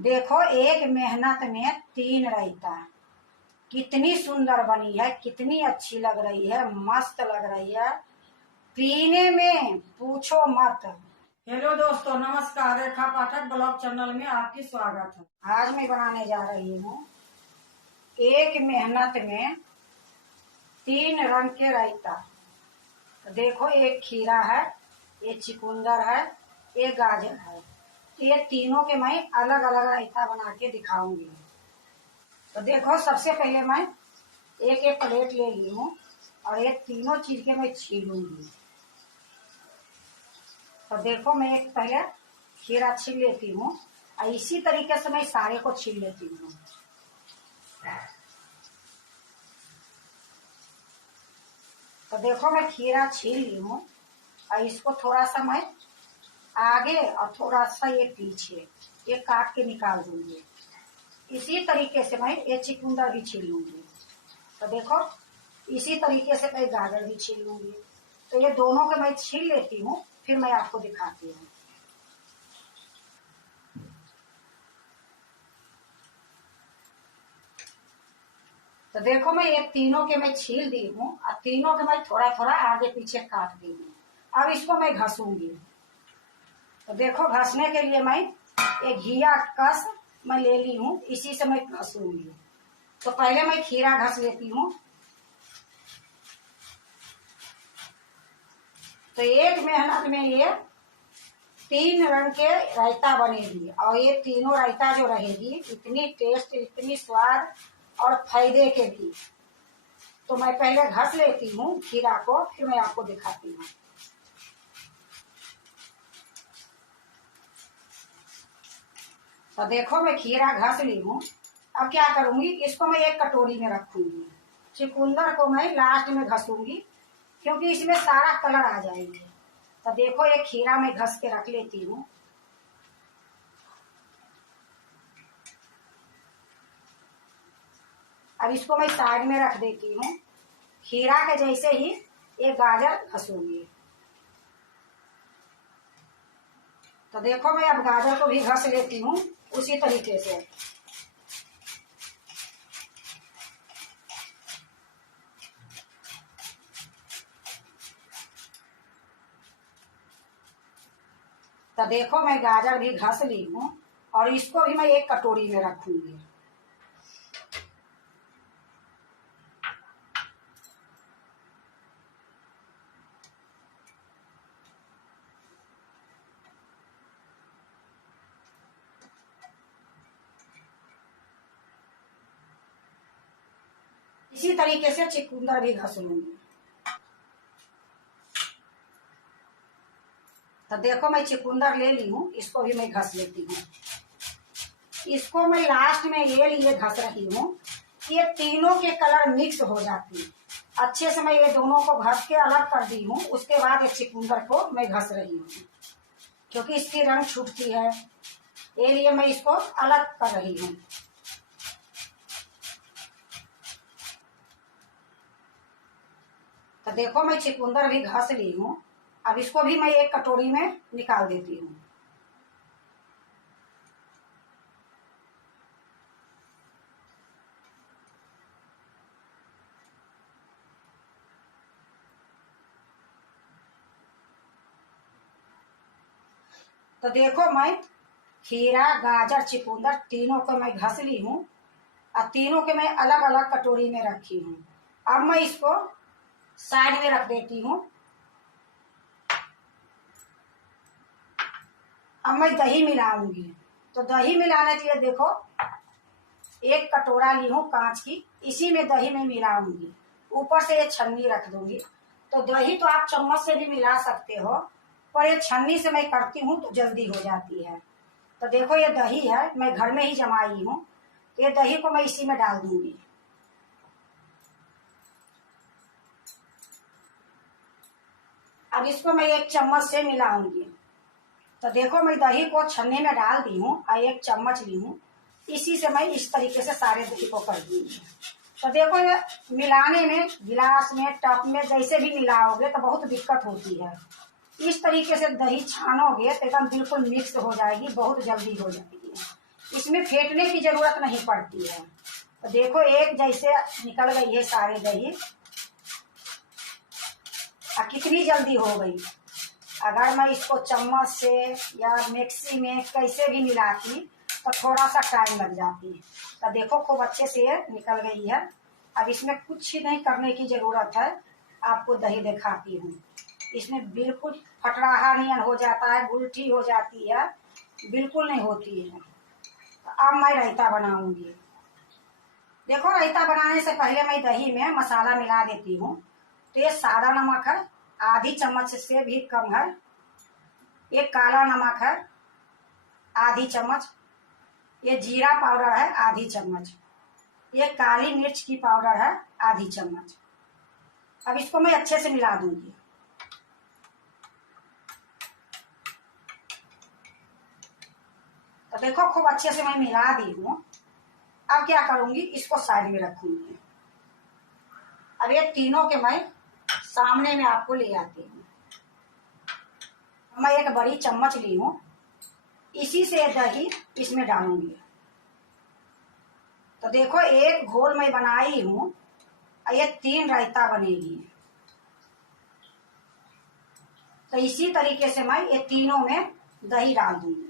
देखो एक मेहनत में 3 रायता, कितनी सुंदर बनी है, कितनी अच्छी लग रही है, मस्त लग रही है, पीने में पूछो मत। हेलो दोस्तों, नमस्कार। रेखा पाठक ब्लॉग चैनल में आपकी स्वागत है। आज मैं बनाने जा रही हूँ एक मेहनत में 3 रंग के रायता। तो देखो, एक खीरा है, एक चुकंदर है, एक गाजर है। तो ये तीनों के मैं अलग अलग रायता बना के दिखाऊंगी। तो देखो, सबसे पहले मैं एक प्लेट ले ली हूँ और ये तीनों चीज के मैं छीलूंगी। तो देखो, मैं एक पहले खीरा छील लेती हूँ और इसी तरीके से मैं सारे को छील लेती हूँ। तो देखो, मैं खीरा छील ली हूँ और इसको थोड़ा सा मैं आगे और थोड़ा सा ये पीछे ये काट के निकाल दूंगी। इसी तरीके से मैं ये चुकंदर भी छील लूंगी। तो देखो, इसी तरीके से मैं गाजर भी छील लूंगी। तो ये दोनों के मैं छील लेती हूँ, फिर मैं आपको दिखाती हूँ। तो देखो, मैं ये तीनों के मैं छील दी हूँ और तीनों के मैं थोड़ा थोड़ा आगे पीछे काट दी हूँ। अब इसको मैं घसूंगी। तो देखो, घसने के लिए मैं एक घिया कस मैं ले ली हूँ, इसी से मैं घसूंगी। तो पहले मैं खीरा घस लेती हूँ। तो एक मेहनत में ये 3 रंग के रायता बनेगी और ये तीनों रायता जो रहेगी इतनी टेस्ट, इतनी स्वाद और फायदे के भी। तो मैं पहले घस लेती हूँ खीरा को, फिर मैं आपको दिखाती हूँ। तो देखो, मैं खीरा घस ली हूँ। अब क्या करूंगी, इसको मैं एक कटोरी में रखूंगी। चुकंदर को मैं लास्ट में घसूंगी क्योंकि इसमें सारा कलर आ जाएगी। तो देखो, ये खीरा मैं घस के रख लेती हूँ। अब इसको मैं साइड में रख देती हूँ। खीरा के जैसे ही ये गाजर घसूंगी। तो देखो, मैं अब गाजर को भी घस लेती हूँ उसी तरीके से। तो देखो, मैं गाजर भी घस ली हूँ और इसको भी मैं एक कटोरी में रखूंगी। इसी तरीके से चुकंदर भी घस लूंगी। तो देखो, मैं चुकंदर ले ली हूँ, इसको भी मैं घस लेती हूँ। इसको मैं लास्ट में ये लिए घस रही हूँ, ये तीनों के कलर मिक्स हो जाती है। अच्छे से मैं ये दोनों को घस के अलग कर दी हूँ। उसके बाद ये चुकंदर को मैं घस रही हूँ क्योंकि इसकी रंग छूटती है, ये लिए मैं इसको अलग कर रही हूँ। तो देखो, मैं चुकंदर भी घस ली हूँ। अब इसको भी मैं एक कटोरी में निकाल देती हूँ। तो देखो, मैं खीरा, गाजर, चुकंदर तीनों को मैं घस ली हूँ और तीनों के मैं अलग अलग कटोरी में रखी हूँ। अब मैं इसको साइड में रख देती हूँ। अब मैं दही मिलाऊंगी। तो दही मिलाने के लिए देखो, एक कटोरा ली हूँ कांच की, इसी में दही में मिलाऊंगी। ऊपर से ये छन्नी रख दूंगी। तो दही तो आप चम्मच से भी मिला सकते हो, पर ये छन्नी से मैं करती हूँ तो जल्दी हो जाती है। तो देखो, ये दही है, मैं घर में ही जमाई हूँ। तो ये दही को मैं इसी में डाल दूंगी। अब इसको मैं एक चम्मच से मिलाऊंगी। तो देखो, मैं दही को छन्नी में डाल दी हूँ और एक चम्मच ली हूँ। इसी से मैं इस तरीके से सारे दही को कर दूंगी। तो देखो, ये मिलाने में गिलास में, टप में जैसे भी मिलाओगे तो बहुत दिक्कत होती है। इस तरीके से दही छानोगे तो एकदम बिल्कुल मिक्स हो जाएगी, बहुत जल्दी हो जाएगी। इसमें इसमें फेंटने की जरूरत नहीं पड़ती है। तो देखो एक जैसे निकल गई है सारी दही, और कितनी जल्दी हो गई। अगर मैं इसको चम्मच से या मिक्सी में कैसे भी मिलाती तो थोड़ा सा टाइम लग जाती। तो देखो खूब अच्छे से ये निकल गई है। अब इसमें कुछ ही नहीं करने की जरूरत है। आपको दही दिखाती हूँ। इसमें बिल्कुल फटराहा नहीं हो जाता है, गुलठी हो जाती है, बिल्कुल नहीं होती है। तो अब मैं रायता बनाऊंगी। देखो रायता बनाने से पहले मैं दही में मसाला मिला देती हूँ। तो ये सादा नमक है, आधी चम्मच से भी कम है। ये काला नमक है, आधी चम्मच। ये जीरा पाउडर है, आधी चम्मच। ये काली मिर्च की पाउडर है, आधी चम्मच। अब इसको मैं अच्छे से मिला दूंगी। तो देखो खूब अच्छे से मैं मिला दी हूँ। अब क्या करूंगी, इसको साइड में रखूंगी। अब ये तीनों के मैं सामने में आपको ले आती हूँ। मैं एक बड़ी चम्मच ली हूँ, इसी से दही इसमें डालूंगी। तो देखो एक घोल मैं बनाई हूँ, ये 3 रायता बनेगी। तो इसी तरीके से मैं ये तीनों में दही डाल दूंगी।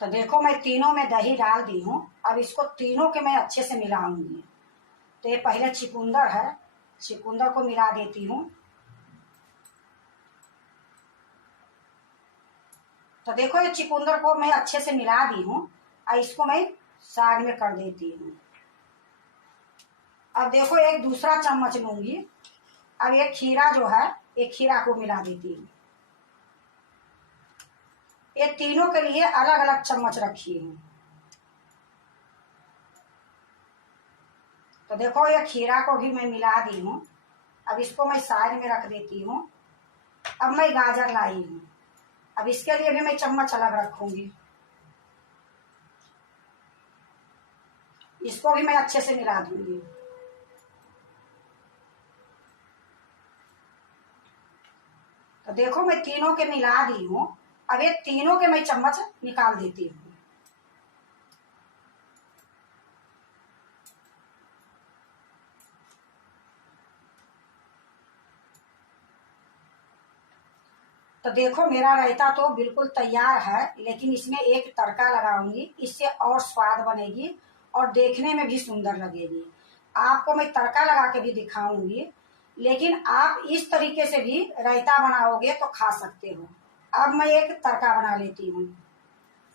तो देखो मैं तीनों में दही डाल दी हूँ। अब इसको तीनों के मैं अच्छे से मिलाऊंगी। तो ये पहले चुकंदर है, चुकंदर को मिला देती हूँ। तो देखो ये चुकंदर को मैं अच्छे से मिला दी हूँ और इसको मैं साइड में कर देती हूँ। अब देखो एक दूसरा चम्मच लूंगी। अब ये खीरा जो है, ये खीरा को मिला देती हूँ। ये तीनों के लिए अलग अलग चम्मच रखी हूँ। तो देखो ये खीरा को भी मैं मिला दी हूँ। अब इसको मैं साइड में रख देती हूँ। अब मैं गाजर लाई हूँ। अब इसके लिए भी मैं चम्मच अलग रखूंगी। इसको भी मैं अच्छे से मिला दूंगी। तो देखो मैं तीनों के मिला दी हूँ। अब ये तीनों के मैं चम्मच निकाल देती हूँ। तो देखो मेरा रायता तो बिल्कुल तैयार है, लेकिन इसमें एक तड़का लगाऊंगी, इससे और स्वाद बनेगी और देखने में भी सुंदर लगेगी। आपको मैं तड़का लगा के भी दिखाऊंगी, लेकिन आप इस तरीके से भी रायता बनाओगे तो खा सकते हो। अब मैं एक तड़का बना लेती हूँ।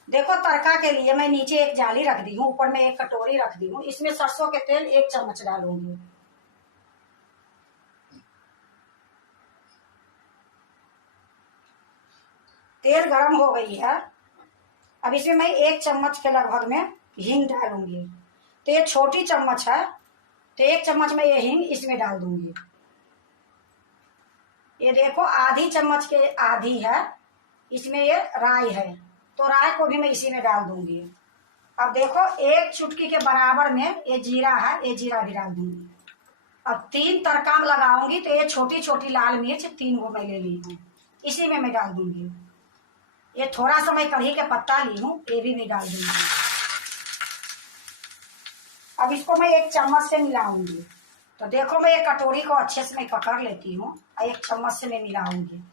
देखो तड़का के लिए मैं नीचे एक जाली रख दी हूँ, ऊपर में एक कटोरी रख दी हूँ। इसमें सरसों के तेल 1 चम्मच डालूंगी। तेल गरम हो गई है। अब इसमें मैं 1 चम्मच के लगभग में हींग डालूंगी। तो ये छोटी चम्मच है, तो 1 चम्मच में ये हींग इसमें डाल दूंगी। ये देखो आधी चम्मच के आधी है, इसमें ये राई है, तो राई को भी मैं इसी में डाल दूंगी। अब देखो 1 चुटकी के बराबर में ये जीरा है, ये जीरा भी डाल दूंगी। अब 3 तड़का लगाऊंगी, तो ये छोटी छोटी लाल मिर्च 3 गो मैं ले ली हूँ, इसी में मैं डाल दूंगी। ये थोड़ा सा मैं कढ़ी के पत्ता ली हूँ, ये भी मैं डाल दूंगी। अब इसको मैं 1 चम्मच से मिलाऊंगी। तो देखो मैं ये कटोरी को अच्छे से मैं पकड़ लेती हूँ और 1 चम्मच से मैं मिलाऊंगी।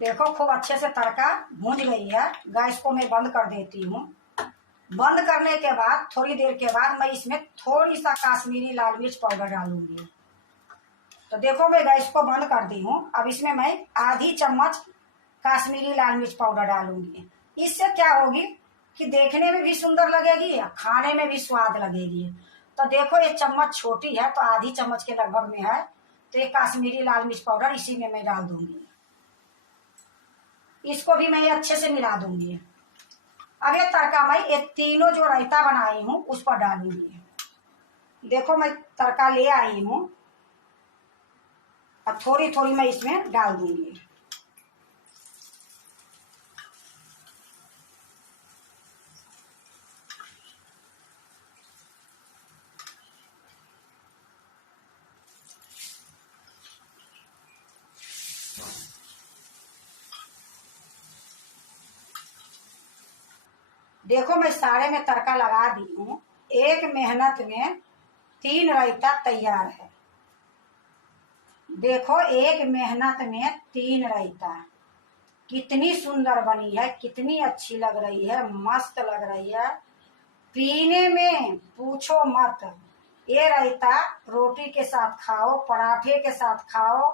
देखो खूब अच्छे से तड़का भूंज गई है। गैस को मैं बंद कर देती हूँ। बंद करने के बाद थोड़ी देर के बाद मैं इसमें थोड़ी सा काश्मीरी लाल मिर्च पाउडर डालूंगी। तो देखो मैं गैस को बंद कर दी हूँ। अब इसमें मैं आधी चम्मच काश्मीरी लाल मिर्च पाउडर डालूंगी। इससे क्या होगी कि देखने में भी सुंदर लगेगी, खाने में भी स्वाद लगेगी। तो देखो ये चम्मच छोटी है, तो आधी चम्मच के लगभग में है, तो ये काश्मीरी लाल मिर्च पाउडर इसी में मैं डाल दूंगी। इसको भी मैं अच्छे से मिला दूंगी। अब ये तड़का मैं ये तीनों जो रायता बनाई हूँ उस पर डालूंगी। देखो मैं तड़का ले आई हूँ, और थोड़ी थोड़ी मैं इसमें डाल दूंगी। देखो मैं सारे में तड़का लगा दी हूँ। एक मेहनत में 3 रायता तैयार है। देखो एक मेहनत में 3 रायता कितनी सुंदर बनी है, कितनी अच्छी लग रही है, मस्त लग रही है। पीने में पूछो मत। ये रायता रोटी के साथ खाओ, पराठे के साथ खाओ,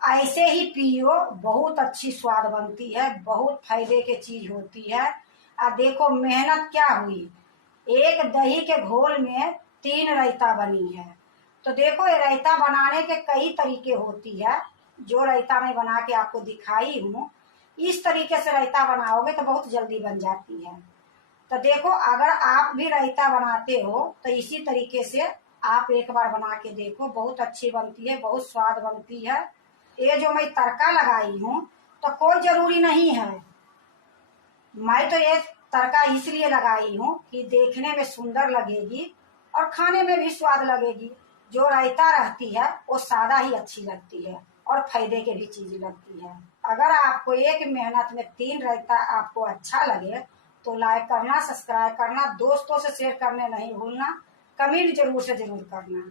ऐसे ही पियो, बहुत अच्छी स्वाद बनती है, बहुत फायदे की चीज होती है। देखो मेहनत क्या हुई, एक दही के घोल में 3 रायता बनी है। तो देखो ये रायता बनाने के कई तरीके होती है, जो रायता मैं बना के आपको दिखाई हूँ, इस तरीके से रायता बनाओगे तो बहुत जल्दी बन जाती है। तो देखो अगर आप भी रायता बनाते हो तो इसी तरीके से आप एक बार बना के देखो, बहुत अच्छी बनती है, बहुत स्वाद बनती है। ये जो मैं तड़का लगाई हूँ तो कोई जरूरी नहीं है, मैं तो ये तड़का इसलिए लगाई हूँ कि देखने में सुंदर लगेगी और खाने में भी स्वाद लगेगी। जो रायता रहती है वो सादा ही अच्छी लगती है और फायदे के भी चीज लगती है। अगर आपको एक मेहनत में 3 रायता आपको अच्छा लगे तो लाइक करना, सब्सक्राइब करना, दोस्तों से शेयर करने नहीं भूलना, कमेंट जरूर से जरूर करना।